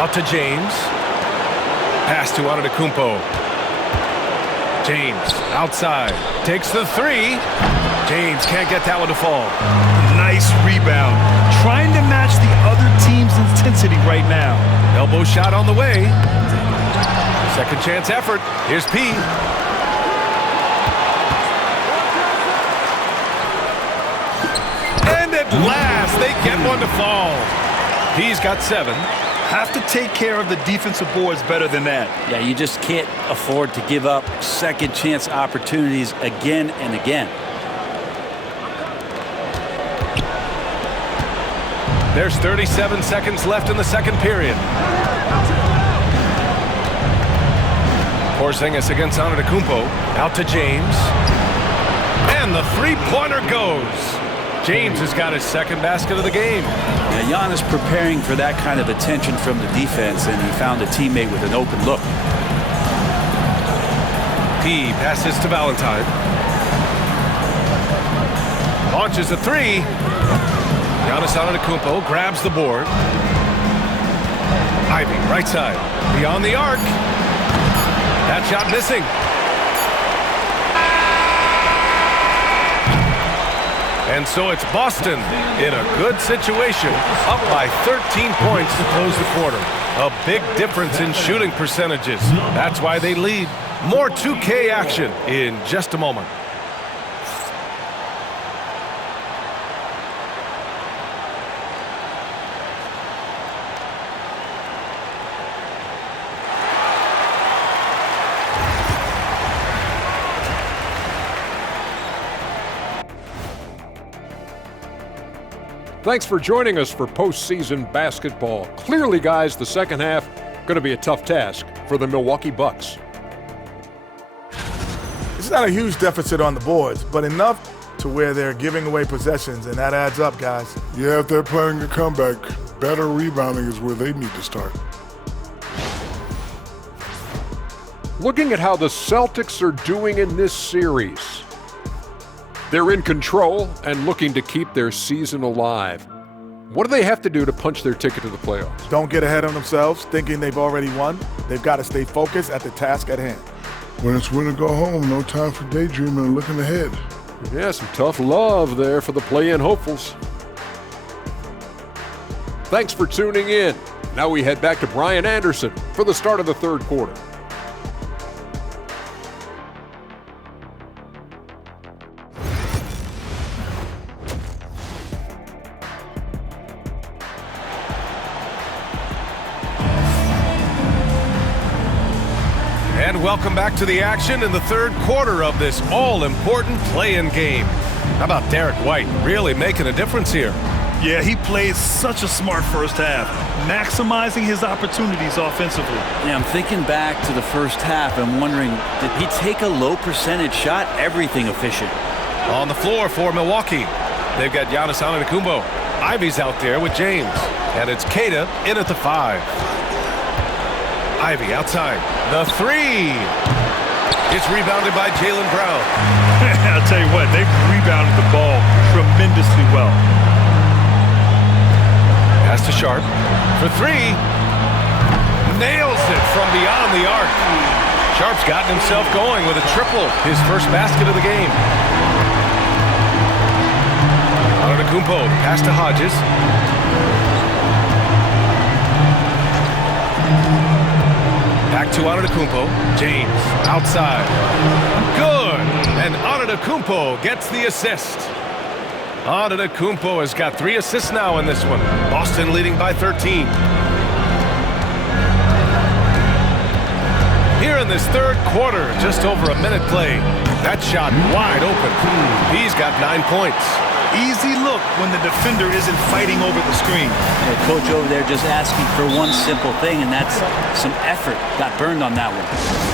Out to James. Pass to Antetokounmpo. James outside. Takes the three. James can't get that one to fall. Nice rebound. Trying to match the other team's intensity right now. Elbow shot on the way. Second chance effort. Here's P. And at last, they get one to fall. P's got 7. Have to take care of the defensive boards better than that. Yeah, you just can't afford to give up second chance opportunities again and again. There's 37 seconds left in the second period. Porzingis against Antetokounmpo. Out to James. And the three-pointer goes. James has got his second basket of the game. Now, Giannis preparing for that kind of attention from the defense, and he found a teammate with an open look. P passes to Valentine. Launches a three. Giannis Antetokounmpo grabs the board. Ivy, right side. Beyond the arc. That shot missing. And so it's Boston in a good situation, up by 13 points to close the quarter. A big difference in shooting percentages. That's why they lead. More 2K action in just a moment. Thanks for joining us for postseason basketball. Clearly, guys, the second half going to be a tough task for the Milwaukee Bucks. It's not a huge deficit on the boards, but enough to where they're giving away possessions, and that adds up, guys. Yeah, if they're playing a comeback, better rebounding is where they need to start. Looking at how the Celtics are doing in this series, they're in control and looking to keep their season alive. What do they have to do to punch their ticket to the playoffs? Don't get ahead of themselves, thinking they've already won. They've got to stay focused at the task at hand. When it's win or go home, no time for daydreaming and looking ahead. Yeah, some tough love there for the play-in hopefuls. Thanks for tuning in. Now we head back to Brian Anderson for the start of the third quarter. And welcome back to the action in the third quarter of this all-important play-in game. How about Derek White really making a difference here? Yeah, he played such a smart first half, maximizing his opportunities offensively. Yeah, I'm thinking back to the first half and wondering, did he take a low percentage shot? Everything efficient. On the floor for Milwaukee, they've got Giannis Antetokounmpo. Ivy's out there with James. And it's Keita in at the 5. Ivy outside. The three. It's rebounded by Jaylen Brown. I'll tell you what, they've rebounded the ball tremendously well. Pass to Sharp for three. Nails it from beyond the arc. Sharp's gotten himself going with a triple, his first basket of the game. Antetokounmpo, pass to Hodges. Back to Antetokounmpo. James outside. Good. And Antetokounmpo gets the assist. Antetokounmpo has got 3 assists now in this one. Boston leading by 13. Here in this third quarter, just over a minute play. That shot wide open. He's got 9 points. Easy look when the defender isn't fighting over the screen. The coach over there just asking for one simple thing, and that's some effort. Got burned on that one.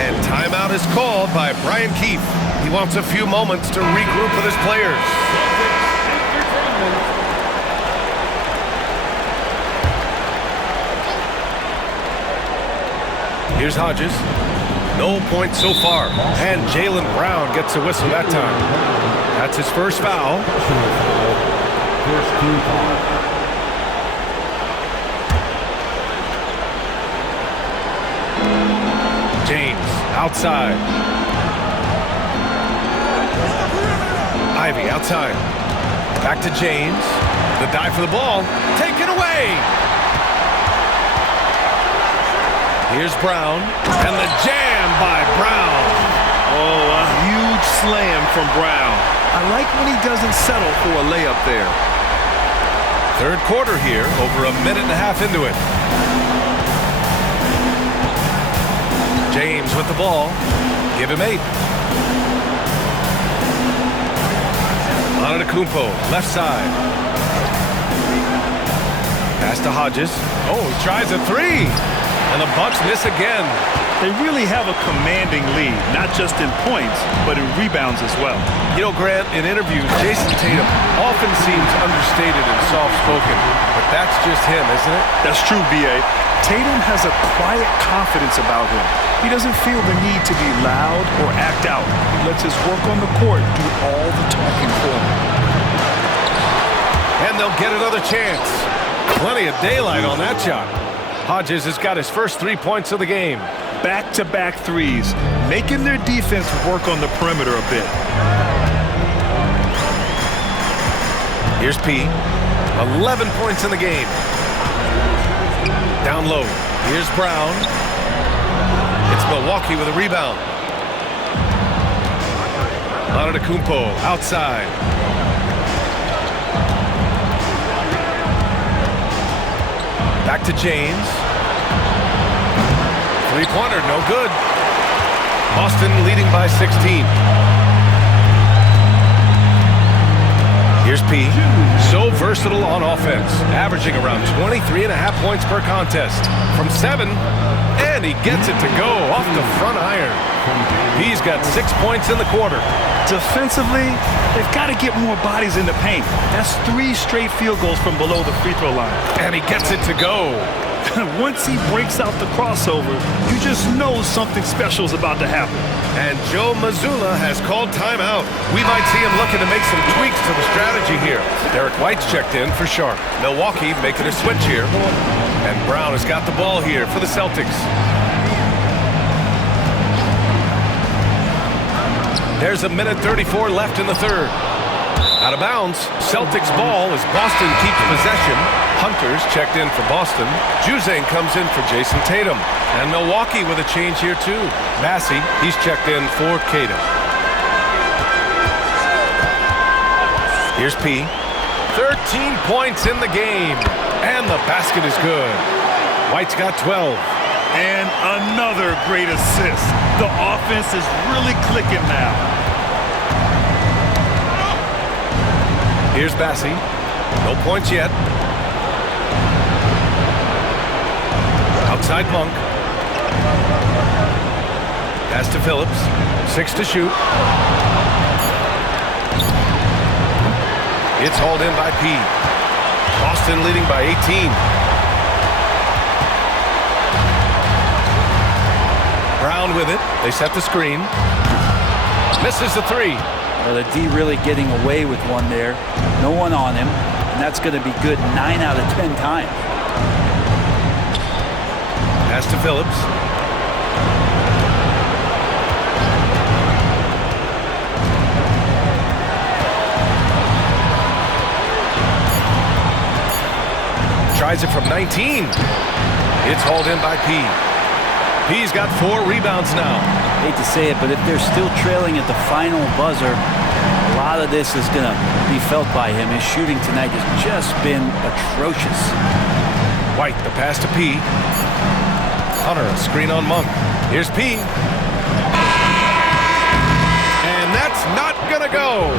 And timeout is called by Brian Keefe. He wants a few moments to regroup with his players. Here's Hodges. No points so far. And Jaylen Brown gets a whistle that time. That's his first foul. James outside. Ivy outside. Back to James. The dive for the ball. Taken away. Here's Brown. And the jam by Brown. Oh, a huge slam from Brown. I like when he doesn't settle for a layup there. Third quarter here, over a minute and a half into it. James with the ball. Give him 8. Antetokounmpo, left side. Pass to Hodges. Oh, he tries a 3. And the Bucks miss again. They really have a commanding lead, not just in points, but in rebounds as well. You know, Grant, in interviews, Jason Tatum often seems understated and soft-spoken, but that's just him, isn't it? That's true, B.A. Tatum has a quiet confidence about him. He doesn't feel the need to be loud or act out. He lets his work on the court do all the talking for him. And they'll get another chance. Plenty of daylight on that shot. Hodges has got his first 3 points of the game. Back-to-back threes, making their defense work on the perimeter a bit. Here's P. 11 points in the game. Down low. Here's Brown. It's Milwaukee with a rebound. Antetokounmpo outside. Back to James. Three-pointer, no good. Boston leading by 16. Here's P. So versatile on offense, averaging around 23.5 points per contest. From 7, and he gets it to go off the front iron. He's got 6 points in the quarter. Defensively, they've got to get more bodies in the paint. That's 3 straight field goals from below the free throw line. And he gets it to go. Once he breaks out the crossover, you just know something special is about to happen. And Joe Mazzulla has called timeout. We might see him looking to make some tweaks to the strategy here. Derek White's checked in for Sharp. Milwaukee making a switch here. And Brown has got the ball here for the Celtics. There's a minute 34 left in the third. Out of bounds. Celtics ball as Boston keeps possession. Hunter's checked in for Boston. Juzang comes in for Jason Tatum. And Milwaukee with a change here too. Massey, he's checked in for Keita. Here's P. 13 points in the game. And the basket is good. White's got 12. And another great assist. The offense is really clicking now. Here's Bassey. No points yet. Outside Monk. Pass to Phillips. 6 to shoot. It's hauled in by P. Boston leading by 18. Brown with it. They set the screen. Misses the 3. Well, the D really getting away with one there. No one on him. And that's going to be good 9 out of 10 times. Pass to Phillips. Tries it from 19. It's hauled in by P. P's got 4 rebounds now. Hate to say it, but if they're still trailing at the final buzzer, a lot of this is going to be felt by him. His shooting tonight has just been atrocious. White, the pass to P. Hunter, a screen on Monk. Here's P. And that's not going to go.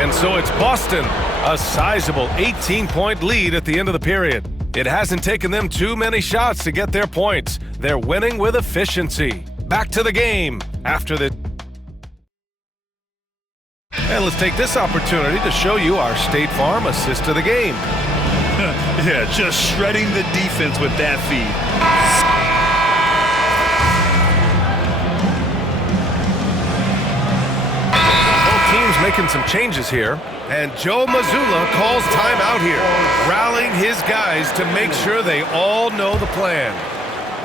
And so it's Boston, a sizable 18-point lead at the end of the period. It hasn't taken them too many shots to get their points. They're winning with efficiency. Back to the game after the... And let's take this opportunity to show you our State Farm assist of the game. Yeah, just shredding the defense with that feed. Both teams making some changes here. And Joe Mazzulla calls timeout here, rallying his guys to make sure they all know the plan.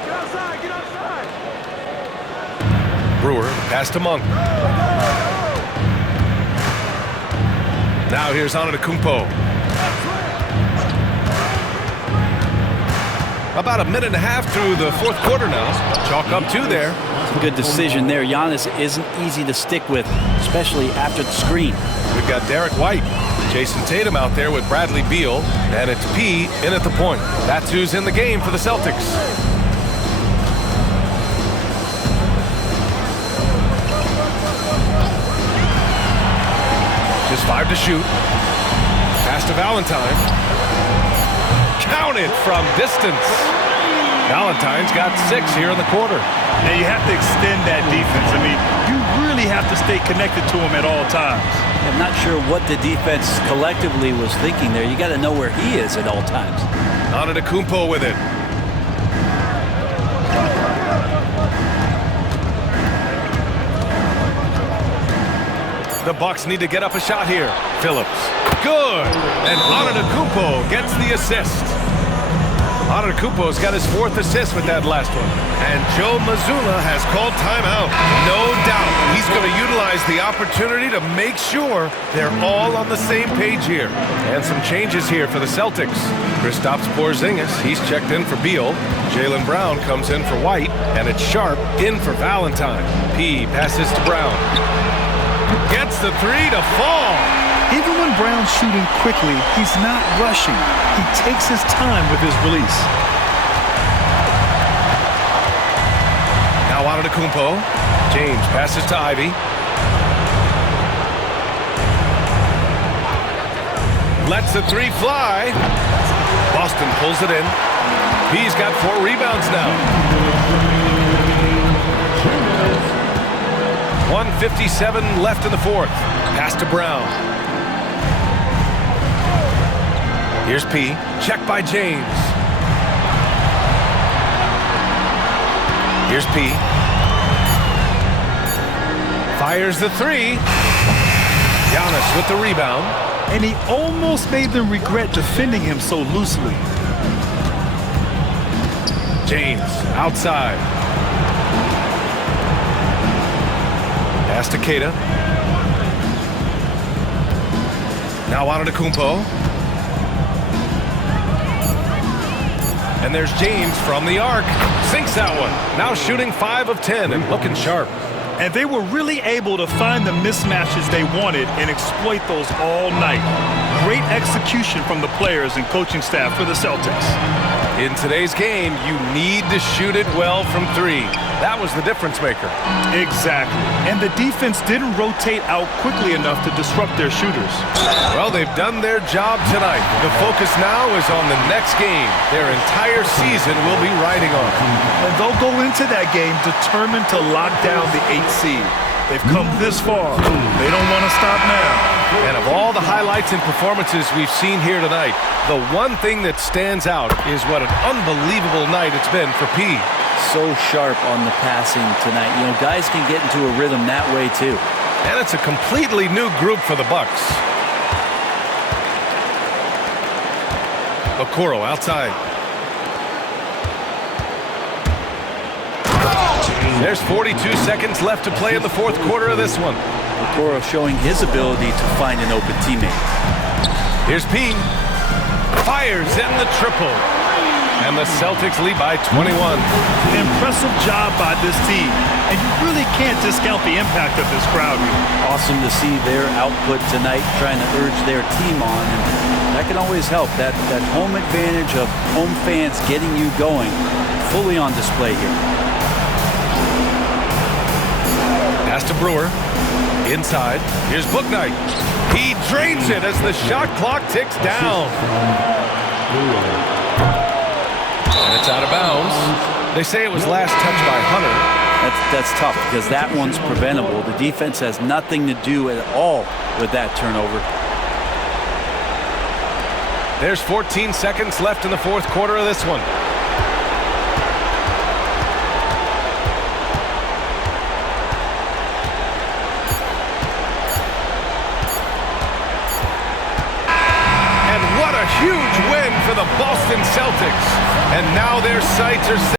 Get outside, get outside. Brewer, pass to Monk. Now here's Antetokounmpo. About a minute and a half through the fourth quarter now. Chalk up 2 there. Good decision there. Giannis isn't easy to stick with, especially after the screen. We've got Derek White, Jason Tatum out there with Bradley Beal, and it's P in at the point. That's who's in the game for the Celtics. Just 5 to shoot. Pass to Valentine. Counted from distance. Valentine's got 6 here in the quarter. Now you have to extend that defense. I mean, you really have to stay connected to him at all times. I'm not sure what the defense collectively was thinking there. You got to know where he is at all times. Antetokounmpo with it. The Bucks need to get up a shot here. Phillips. Good. And Antetokounmpo gets the assist. Antetokounmpo's got his 4th assist with that last one. And Joe Mazzulla has called timeout. No doubt he's going to utilize the opportunity to make sure they're all on the same page here. And some changes here for the Celtics. Kristaps Porzingis, he's checked in for Beal. Jaylen Brown comes in for White. And it's Sharp in for Valentine. P passes to Brown. Gets the 3 to fall. Even when Brown's shooting quickly, he's not rushing. He takes his time with his release. Now Antetokounmpo. James passes to Ivy. Lets the 3 fly. Boston pulls it in. He's got 4 rebounds now. 1:57 left in the fourth. Pass to Brown. Here's P. Check by James. Here's P. Fires the 3. Giannis with the rebound. And he almost made them regret defending him so loosely. James outside. Pass to Keita. Now Antetokounmpo. And there's James from the arc. Sinks that one. Now shooting 5 of 10 and looking sharp. And they were really able to find the mismatches they wanted and exploit those all night. Great execution from the players and coaching staff for the Celtics. In today's game, you need to shoot it well from 3. That was the difference maker. Exactly. And the defense didn't rotate out quickly enough to disrupt their shooters. Well, they've done their job tonight. The focus now is on the next game. Their entire season will be riding on it. And they'll go into that game determined to lock down the 8th seed. They've come this far. They don't want to stop now. And of all the highlights and performances we've seen here tonight, the one thing that stands out is what an unbelievable night it's been for P. So sharp on the passing tonight. You know, guys can get into a rhythm that way too. And it's a completely new group for the Bucks. Okoro outside. There's 42 seconds left to play in the fourth quarter of this one. Okoro showing his ability to find an open teammate. Here's P. Fires in the triple. And the Celtics lead by 21. Impressive job by this team. And you really can't discount the impact of this crowd here. Awesome to see their output tonight, trying to urge their team on. And that can always help. That home advantage of home fans getting you going, fully on display here. Pass to Brewer. Inside. Here's Bouknight. He drains it as the shot clock ticks down. And it's out of bounds. They say it was last touched by Hunter. That's tough because that one's preventable. The defense has nothing to do at all with that turnover. There's 14 seconds left in the fourth quarter of this one. Huge win for the Boston Celtics. And now their sights are set.